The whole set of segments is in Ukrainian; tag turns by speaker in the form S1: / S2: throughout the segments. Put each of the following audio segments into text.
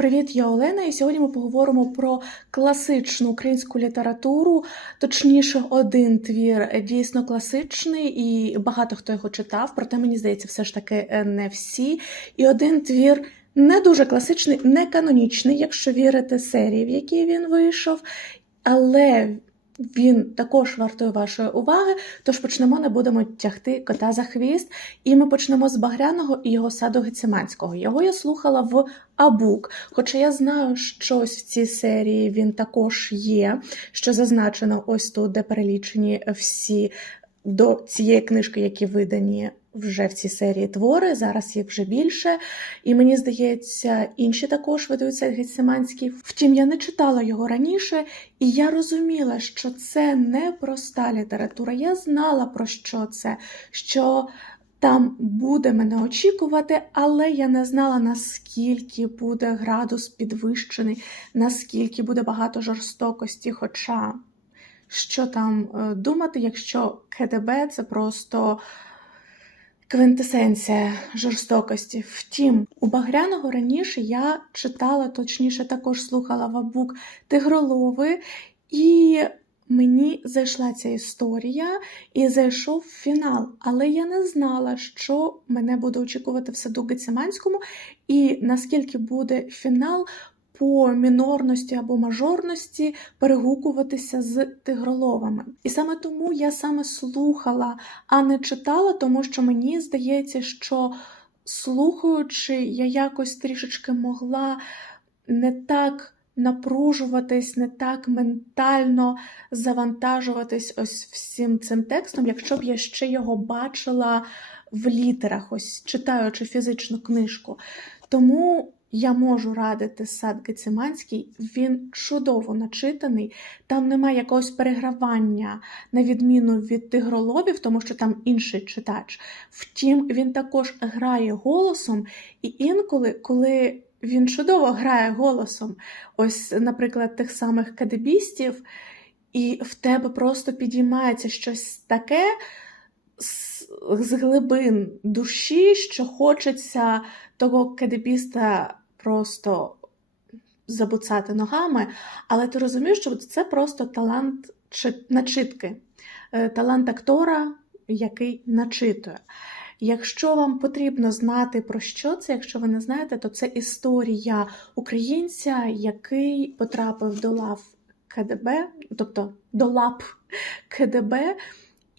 S1: Привіт, я Олена, і сьогодні ми поговоримо про класичну українську літературу, точніше, один твір дійсно класичний, і багато хто його читав, проте мені здається, все ж таки е, не всі. І один твір не дуже класичний, не канонічний, якщо вірити серії, в якій він вийшов, але він також вартує вашої уваги. Тож почнемо, не будемо тягти кота за хвіст. І ми почнемо з Багряного і його саду Гециманського. Його я слухала в Абук. Хоча я знаю, що ось в цій серії він також є, що зазначено ось тут, де перелічені всі до цієї книжки, які видані вже в цій серії твори. Зараз їх вже більше. І мені здається, інші також видаються Гециманські. Втім, я не читала його раніше, і я розуміла, що це не проста література. Я знала про що це, що там буде мене очікувати, але я не знала, наскільки буде градус підвищений, наскільки буде багато жорстокості. Хоча що там е, думати, якщо КДБ це просто квинтесенція жорстокості. Втім, у Багряного раніше я читала, точніше, також слухала Вабук Тигролови, і мені зайшла ця історія і зайшов фінал. Але я не знала, що мене буде очікувати в саду Гециманському, і наскільки буде фінал. По мінорності або мажорності перегукуватися з тигроловами. І саме тому я саме слухала, а не читала, тому що мені здається, що слухаючи, я якось трішечки могла не так напружуватись, не так ментально завантажуватись ось всім цим текстом, якщо б я ще його бачила в літерах, ось читаючи фізичну книжку. Тому. Я можу радити сад Гециманський, він чудово начитаний, там немає якогось перегравання, на відміну від тигроловів, тому що там інший читач. Втім, він також грає голосом, і інколи, коли він чудово грає голосом, ось, наприклад, тих самих кадебістів, і в тебе просто підіймається щось таке. З глибин душі, що хочеться того кадебіста просто забуцати ногами, але ти розумієш, що це просто талант начитки, талант актора, який начитує. Якщо вам потрібно знати про що це, якщо ви не знаєте, то це історія українця, який потрапив до лав КДБ, тобто до лап КДБ.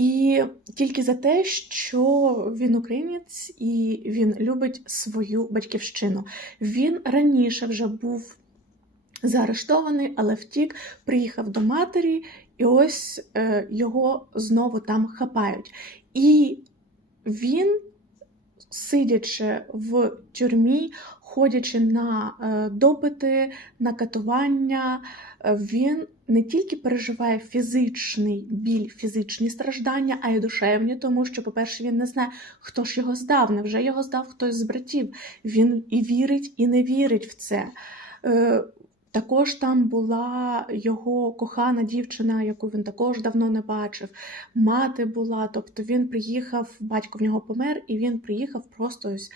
S1: І тільки за те, що він українець і він любить свою батьківщину. Він раніше вже був заарештований, але втік, приїхав до матері, і ось е, його знову там хапають. І він, сидячи в тюрмі, ходячи на е, допити, на катування, е, він не тільки переживає фізичний біль, фізичні страждання, а й душевні, тому що, по-перше, він не знає, хто ж його здав, невже його здав хтось з братів. Він і вірить, і не вірить в це. Е, також там була його кохана дівчина, яку він також давно не бачив. Мати була, тобто він приїхав, батько в нього помер, і він приїхав просто ось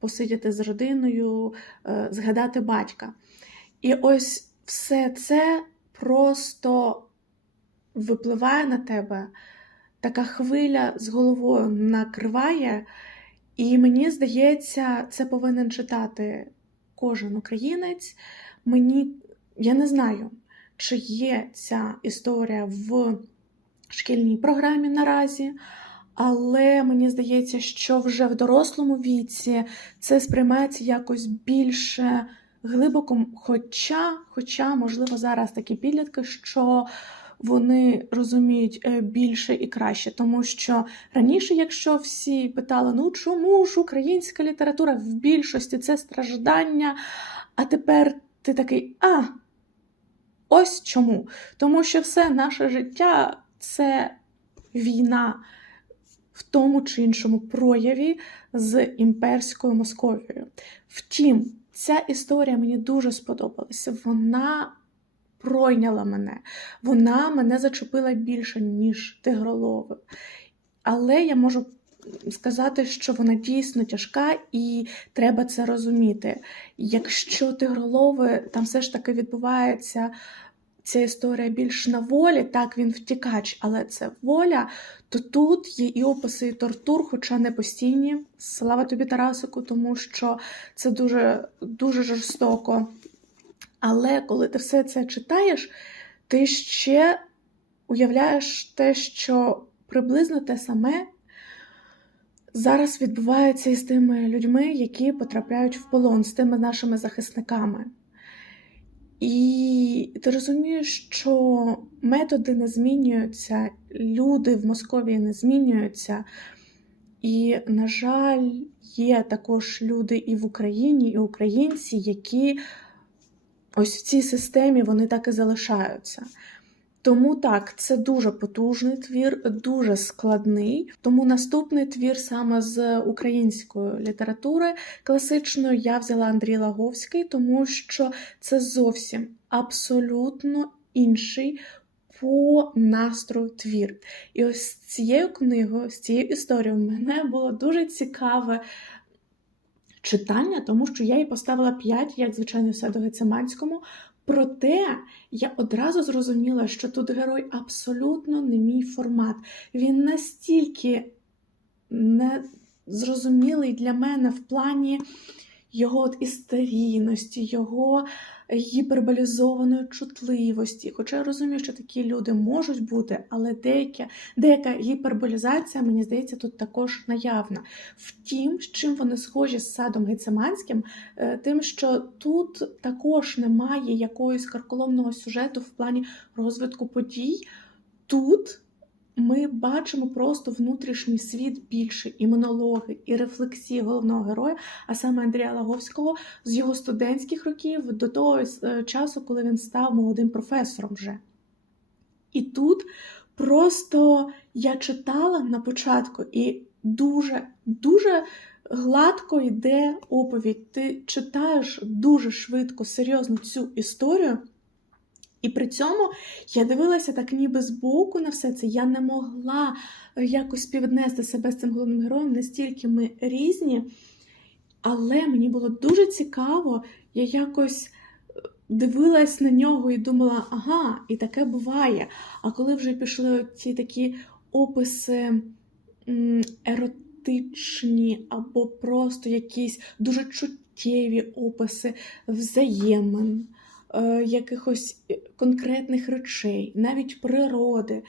S1: посидіти з родиною, згадати батька. І ось все це просто випливає на тебе, така хвиля з головою накриває, і мені здається, це повинен читати кожен українець. Мені, я не знаю, чи є ця історія в шкільній програмі наразі. Але мені здається, що вже в дорослому віці це сприймається якось більше глибоко, хоча, хоча, можливо, зараз такі підлітки, що вони розуміють е, більше і краще, тому що раніше, якщо всі питали, ну чому ж українська література в більшості це страждання, а тепер ти такий, а, ось чому. Тому що все наше життя це війна. В тому чи іншому прояві з імперською Московією. Втім, Ця історія мені дуже сподобалася. Вона пройняла мене, вона мене зачепила більше, ніж тигролови. Але я можу сказати, що вона дійсно тяжка і треба це розуміти. Якщо тигролови, там все ж таки відбувається ця історія більш на волі, так він втікач, але це воля, то тут є і описи і тортур, хоча не постійні. Слава тобі, Тарасику, тому що це дуже, дуже жорстоко. Але коли ти все це читаєш, ти ще уявляєш те, що приблизно те саме зараз відбувається із тими людьми, які потрапляють в полон, з тими нашими захисниками. І ти розумієш, що методи не змінюються, люди в Московії не змінюються. І, на жаль, є також люди і в Україні, і українці, які ось в цій системі вони так і залишаються. Тому так, це дуже потужний твір, дуже складний. Тому наступний твір саме з української літератури класичної я взяла Андрій Лаговський, тому що це зовсім абсолютно інший по настрою твір. І ось цією книгою, з цією історією, в мене було дуже цікаве читання, тому що я їй поставила 5, як звичайно, все до Гецеманському. Проте я одразу зрозуміла, що тут герой абсолютно не мій формат. Він настільки незрозумілий для мене в плані його от історійності, його гіперболізованої чутливості. Хоча я розумію, що такі люди можуть бути, але деяка, деяка гіперболізація, мені здається, тут також наявна. Втім, з чим вони схожі з садом Гецеманським, е, тим, що тут також немає якогось карколомного сюжету в плані розвитку подій. Тут ми бачимо просто внутрішній світ більше, і монологи, і рефлексії головного героя, а саме Андрія Лаговського, з його студентських років до того е, часу, коли він став молодим професором вже. І тут просто я читала на початку і дуже, дуже гладко йде оповідь. Ти читаєш дуже швидко, серйозно цю історію. І при цьому я дивилася так ніби збоку на все це. Я не могла якось співвіднести себе з цим головним героєм, настільки ми різні. Але мені було дуже цікаво, я якось е, дивилась на нього і думала, ага, і таке буває. А коли вже пішли ці такі описи еротичні, або просто якісь дуже чуттєві описи взаємин. Е, якихось е, конкретних речей, навіть природи.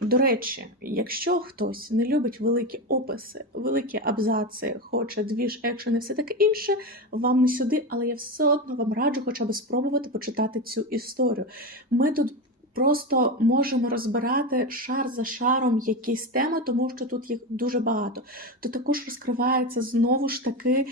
S1: До речі, якщо хтось не любить великі описи, великі абзаци, хоче двіж, екшен і все таке інше, вам не сюди, але я все одно вам раджу хоча б спробувати почитати цю історію. Ми тут просто можемо розбирати шар за шаром якісь теми, тому що тут їх дуже багато. Тут також розкривається знову ж таки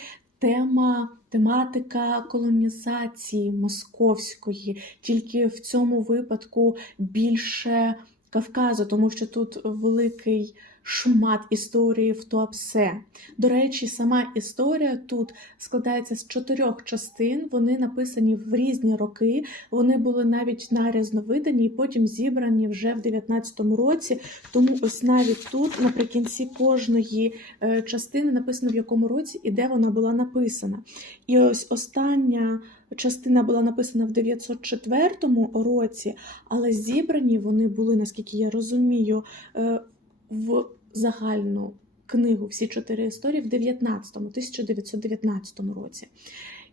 S1: тема, тематика колонізації московської, тільки в цьому випадку більше Кавказу, тому що тут великий шмат історії в Туапсе. До речі, сама історія тут складається з чотирьох частин. Вони написані в різні роки. Вони були навіть нарізно видані і потім зібрані вже в 19-му році. Тому ось навіть тут, наприкінці кожної е, частини, написано в якому році і де вона була написана. І ось остання. Частина була написана в 904 році, але зібрані вони були, наскільки я розумію, е, в загальну книгу всі чотири історії в 19 1919 році.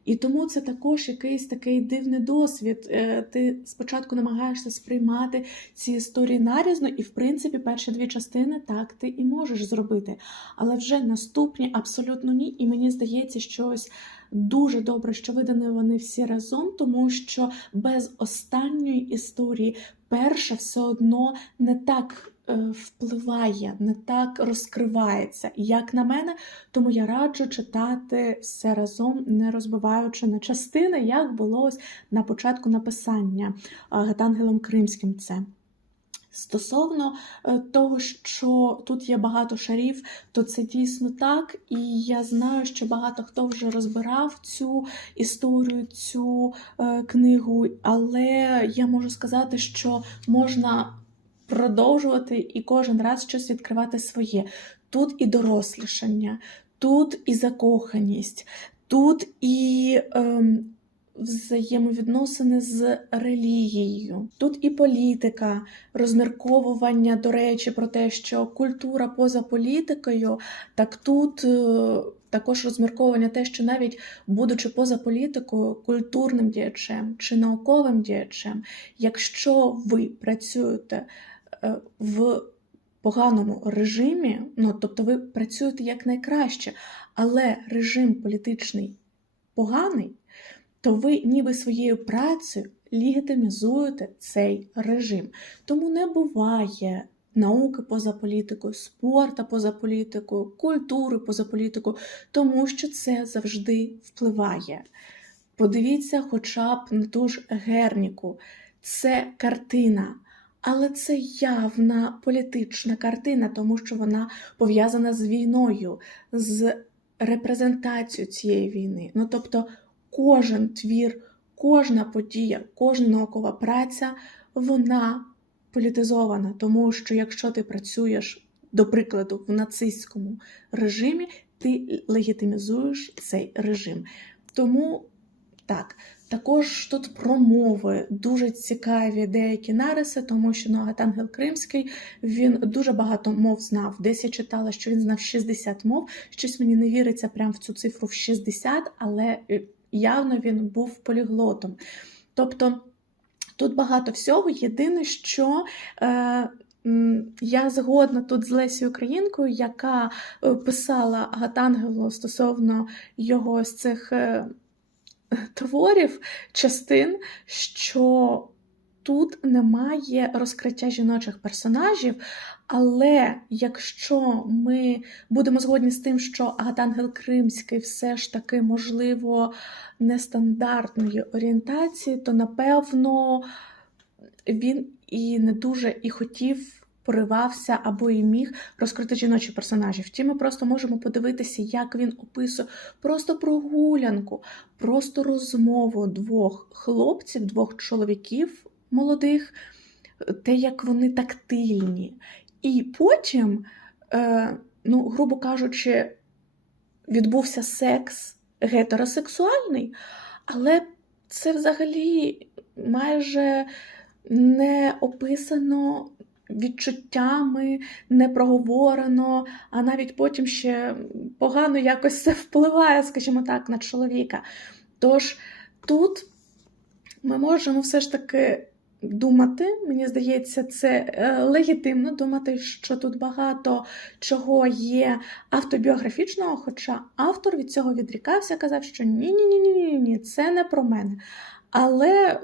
S1: І тому це також якийсь такий дивний досвід. Е, ти спочатку намагаєшся сприймати ці історії нарізно, і, в принципі, перші дві частини так ти і можеш зробити. Але вже наступні абсолютно ні. І мені здається, що ось дуже добре, що видані вони всі разом, тому що без останньої історії перша все одно не так. Е, впливає, не так розкривається, як на мене, тому я раджу читати все разом, не розбиваючи на частини, як було ось на початку написання Гетангелом Кримським. це. Стосовно е, того, що тут є багато шарів, то це дійсно так. І я знаю, що багато хто вже розбирав цю історію, цю е, книгу, але я можу сказати, що можна продовжувати і кожен раз щось відкривати своє. тут і дорослішання, тут і закоханість, тут і ем, взаємовідносини з релігією, тут і політика, розмірковування, до речі, про те, що культура поза політикою, так тут. е, Також розмірковування те, що навіть будучи поза політикою, культурним діячем чи науковим діячем, якщо ви працюєте в поганому режимі, ну тобто ви працюєте як найкраще, але режим політичний поганий, то ви ніби своєю працею легітимізуєте цей режим. Тому не буває науки поза політикою, спорту поза політикою, культури поза політикою, тому що це завжди впливає. Подивіться хоча б на ту ж Герніку. Це картина, але це явна політична картина, тому що вона пов'язана з війною, з репрезентацією цієї війни. Ну тобто, кожен твір, кожна подія, кожна наукова праця, вона політизована, тому що якщо ти працюєш, до прикладу, в нацистському режимі, ти легітимізуєш цей режим. Тому так. Також тут промови дуже цікаві деякі нариси, тому що Агатангел Кримський він дуже багато мов знав. Десь я читала, що він знав 60 мов. Щось мені не віриться прямо в цю цифру в 60, але е, явно він був поліглотом. Тобто тут багато всього. Єдине, що е, я згодна тут з Лесією Українкою, яка е, писала Агатангелу стосовно його з цих. Творів, частин, що тут немає розкриття жіночих персонажів, але якщо ми будемо згодні з тим, що Агатангел Кримський все ж таки, можливо, нестандартної орієнтації, то напевно він і не дуже і хотів. Поривався або і міг розкрити жіночі персонажі. Втім, ми просто можемо подивитися, як він описує просто прогулянку, просто розмову двох хлопців, двох чоловіків молодих, те, як вони тактильні. І потім, е, ну, грубо кажучи, відбувся секс гетеросексуальний, але це взагалі майже не описано відчуттями, не проговорено, а навіть потім ще погано якось це впливає, скажімо так, на чоловіка. Тож тут ми можемо все ж таки думати, мені здається, це е, легітимно думати, що тут багато чого є автобіографічного, хоча автор від цього відрікався, казав, що ні-ні-ні, ні, це не про мене. Але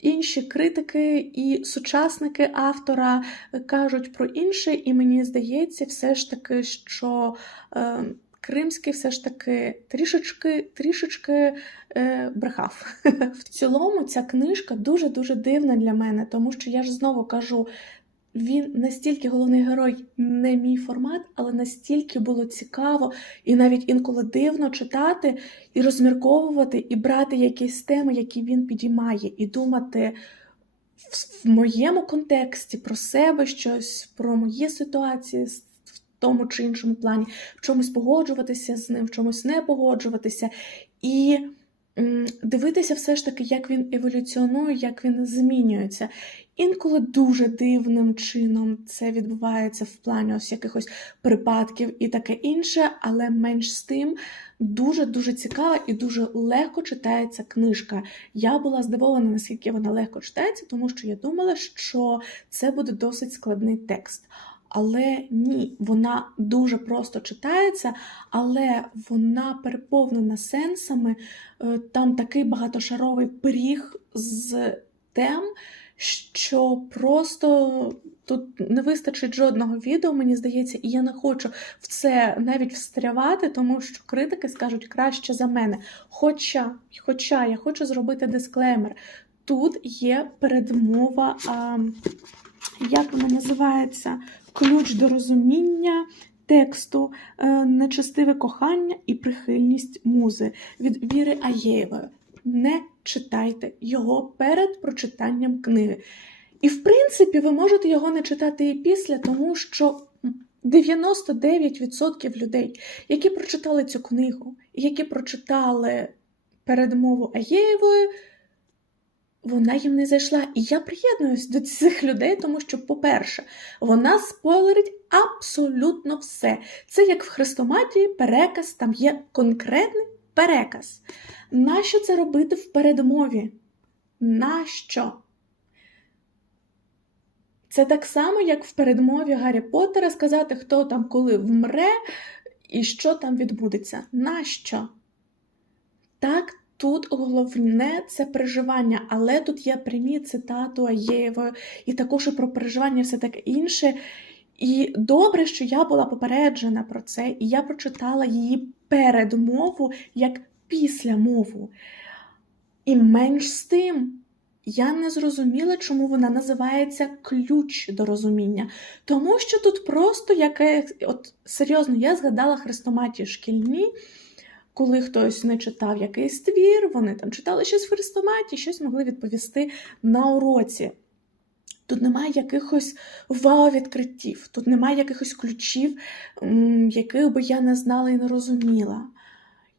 S1: інші критики і сучасники автора кажуть про інше, і мені здається, все ж таки, що е, Кримський все ж таки трішечки трішечки е, брехав. В цілому ця книжка дуже-дуже дивна для мене, тому що я ж знову кажу. Він настільки головний герой не мій формат, але настільки було цікаво і навіть інколи дивно читати і розмірковувати, і брати якісь теми, які він підіймає, і думати в, моєму контексті про себе щось, про мої ситуації в тому чи іншому плані, в чомусь погоджуватися з ним, в чомусь не погоджуватися. І дивитися все ж таки, як він еволюціонує, як він змінюється. Інколи дуже дивним чином це відбувається в плані ось якихось припадків і таке інше, але менш з тим дуже-дуже цікава і дуже легко читається книжка. Я була здивована, наскільки вона легко читається, тому що я думала, що це буде досить складний текст. Але ні, вона дуже просто читається, але вона переповнена сенсами. Е, Там такий багатошаровий пиріг з тем, що просто тут не вистачить жодного відео, мені здається, і я не хочу в це навіть встрявати, тому що критики скажуть краще за мене. Хоча, хоча я хочу зробити дисклеймер. Тут є передмова, а, як вона називається? Ключ до розуміння тексту, е, нечестиве кохання і прихильність музи від Віри Аєєвої. Не читайте його перед прочитанням книги. І, в принципі, ви можете його не читати і після, тому що 99% людей, які прочитали цю книгу, які прочитали передмову Аєєвої, вона їм не зайшла. І я приєднуюсь до цих людей, тому що, по-перше, вона спойлерить абсолютно все. Це як в хрестоматії переказ, там є конкретний переказ. Нащо це робити в передмові? Нащо? Це так само, як в передмові Гаррі Поттера сказати, хто там коли вмре і що там відбудеться. Нащо? Так, тут головне це переживання, але тут є прямі цитату Аєєвої, і також і про переживання, все таке інше. І добре, що я була попереджена про це, і я прочитала її передмову як післямову. І менш з тим. Я не зрозуміла, чому вона називається ключ до розуміння. Тому що тут просто яке, от серйозно, я згадала хрестоматії шкільні, коли хтось не читав якийсь твір, вони там читали щось в хрестоматі, щось могли відповісти на уроці. Тут немає якихось вау-відкриттів, тут немає якихось ключів, яких би я не знала і не розуміла.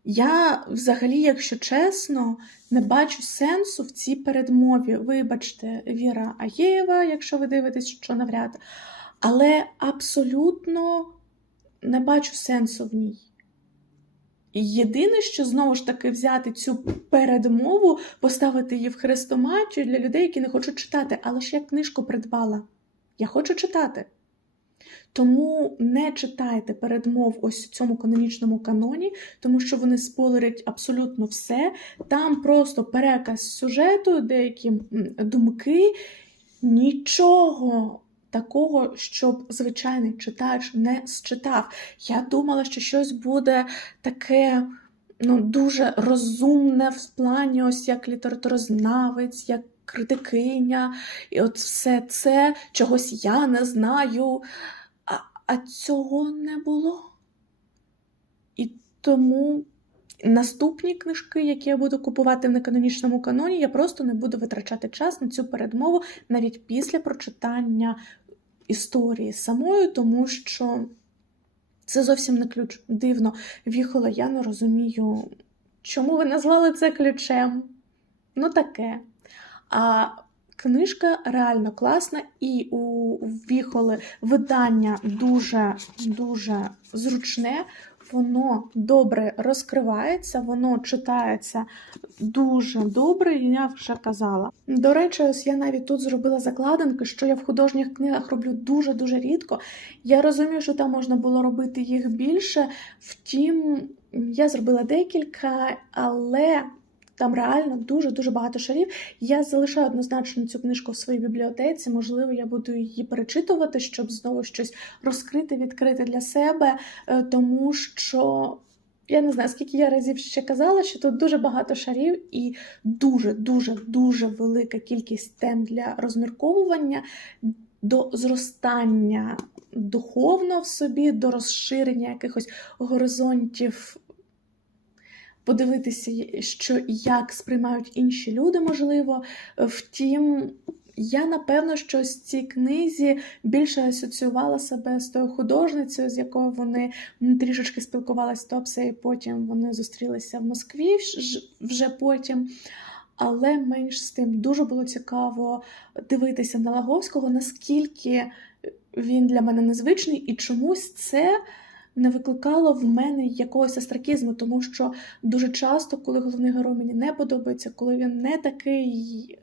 S1: Я, взагалі, якщо чесно, не бачу сенсу в цій передмові. Вибачте, Віра Аєєва, якщо ви дивитесь, що навряд, але абсолютно не бачу сенсу в ній. Єдине, що знову ж таки взяти цю передмову, поставити її в хрестоматію для людей, які не хочуть читати. Але ж я книжку придбала. Я хочу читати. Тому не читайте передмов ось у цьому канонічному каноні, тому що вони спойлерять абсолютно все. Там просто переказ сюжету, деякі думки, нічого. Такого, щоб звичайний читач не считав. Я думала, що щось буде таке ну, дуже розумне в плані, ось як літературознавець, як критикиня, і от все це чогось я не знаю. А, а цього не було. І тому наступні книжки, які я буду купувати в неканонічному каноні, я просто не буду витрачати час на цю передмову навіть після прочитання історії самої, тому що це зовсім не ключ. Дивно, віхола, я не розумію, чому ви назвали це ключем. Ну, таке. А книжка реально класна, і у Віхоли видання дуже-дуже зручне. Воно добре розкривається, воно читається дуже добре, і я вже казала. До речі, ось я навіть тут зробила закладинки, що я в художніх книгах роблю дуже-дуже рідко. Я розумію, що там можна було робити їх більше. Втім, я зробила декілька, але там реально дуже-дуже багато шарів. Я залишаю однозначно цю книжку в своїй бібліотеці. Можливо, я буду її перечитувати, щоб знову щось розкрити, відкрити для себе, е, тому що. Я не знаю, скільки я разів ще казала, що тут дуже багато шарів і дуже-дуже дуже велика кількість тем для розмірковування до зростання духовно в собі, до розширення якихось горизонтів подивитися, що і як сприймають інші люди, можливо. Втім, я напевно, що з цій книзі більше асоціювала себе з тою художницею, з якою вони трішечки спілкувалися в Топсе, і потім вони зустрілися в Москві вже потім. Але менш з тим дуже було цікаво дивитися на Лаговського, наскільки він для мене незвичний, і чомусь це не викликало в мене якогось астракізму, тому що дуже часто, коли головний герой мені не подобається, коли він не такий,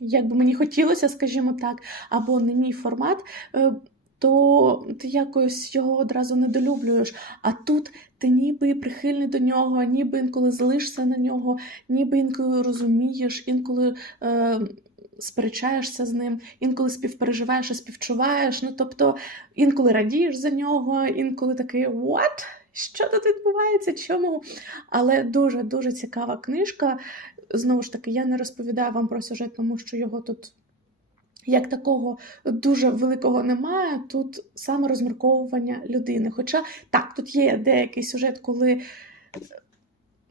S1: як би мені хотілося, скажімо так, або не мій формат. Е, то ти якось його одразу недолюблюєш. А тут ти ніби прихильний до нього, ніби інколи злишся на нього, ніби інколи розумієш, інколи е, сперечаєшся з ним, інколи співпереживаєш і співчуваєш. Ну тобто інколи радієш за нього, інколи такий what? Що тут відбувається? Чому? Але дуже-дуже цікава книжка. Знову ж таки, я не розповідаю вам про сюжет, тому що його тут. Як такого дуже великого немає, тут саме розмірковування людини. Хоча так, тут є деякий сюжет, коли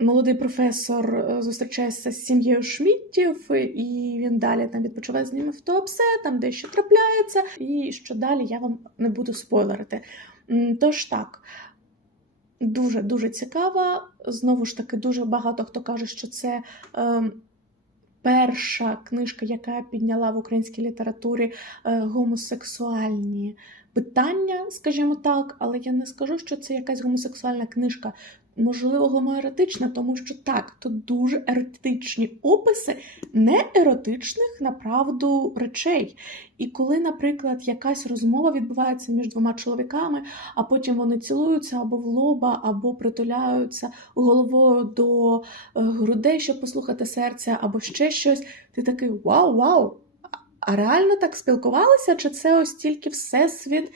S1: молодий професор е, зустрічається з сім'єю Шміттів, і він далі там відпочиває з ними в Туапсе, там дещо трапляється. І що далі я вам не буду спойлерити. Тож так, дуже дуже цікава. Знову ж таки, дуже багато хто каже, що це. ем, Перша книжка, яка підняла в українській літературі е, гомосексуальні питання, скажімо так, але я не скажу, що це якась гомосексуальна книжка, можливо, гомоеротична, тому що так, тут дуже еротичні описи не еротичних направду речей. І коли, наприклад, якась розмова відбувається між двома чоловіками, а потім вони цілуються або в лоба, або притуляються головою до е, грудей, щоб послухати серця, або ще щось, ти такий вау, вау! А реально так спілкувалися? Чи це ось тільки всесвіт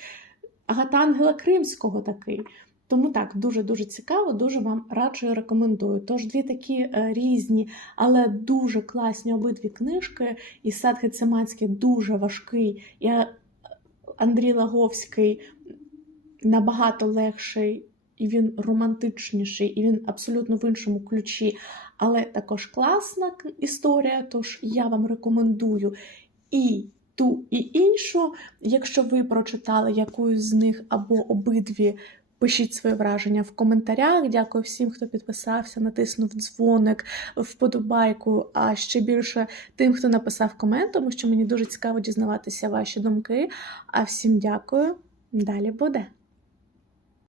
S1: Агатангела Кримського такий? Тому так, дуже-дуже цікаво, дуже вам раджу і рекомендую. Тож дві такі е, різні, але дуже класні обидві книжки. І Сад Гецеманський дуже важкий, і е, Андрій Лаговський набагато легший, і він романтичніший, і він абсолютно в іншому ключі. Але також класна історія, тож я вам рекомендую і ту, і іншу. Якщо ви прочитали якусь з них або обидві, пишіть свої враження в коментарях. Дякую всім, хто підписався, натиснув дзвоник, вподобайку, а ще більше тим, хто написав комент, тому що мені дуже цікаво дізнаватися ваші думки. А всім дякую. Далі буде.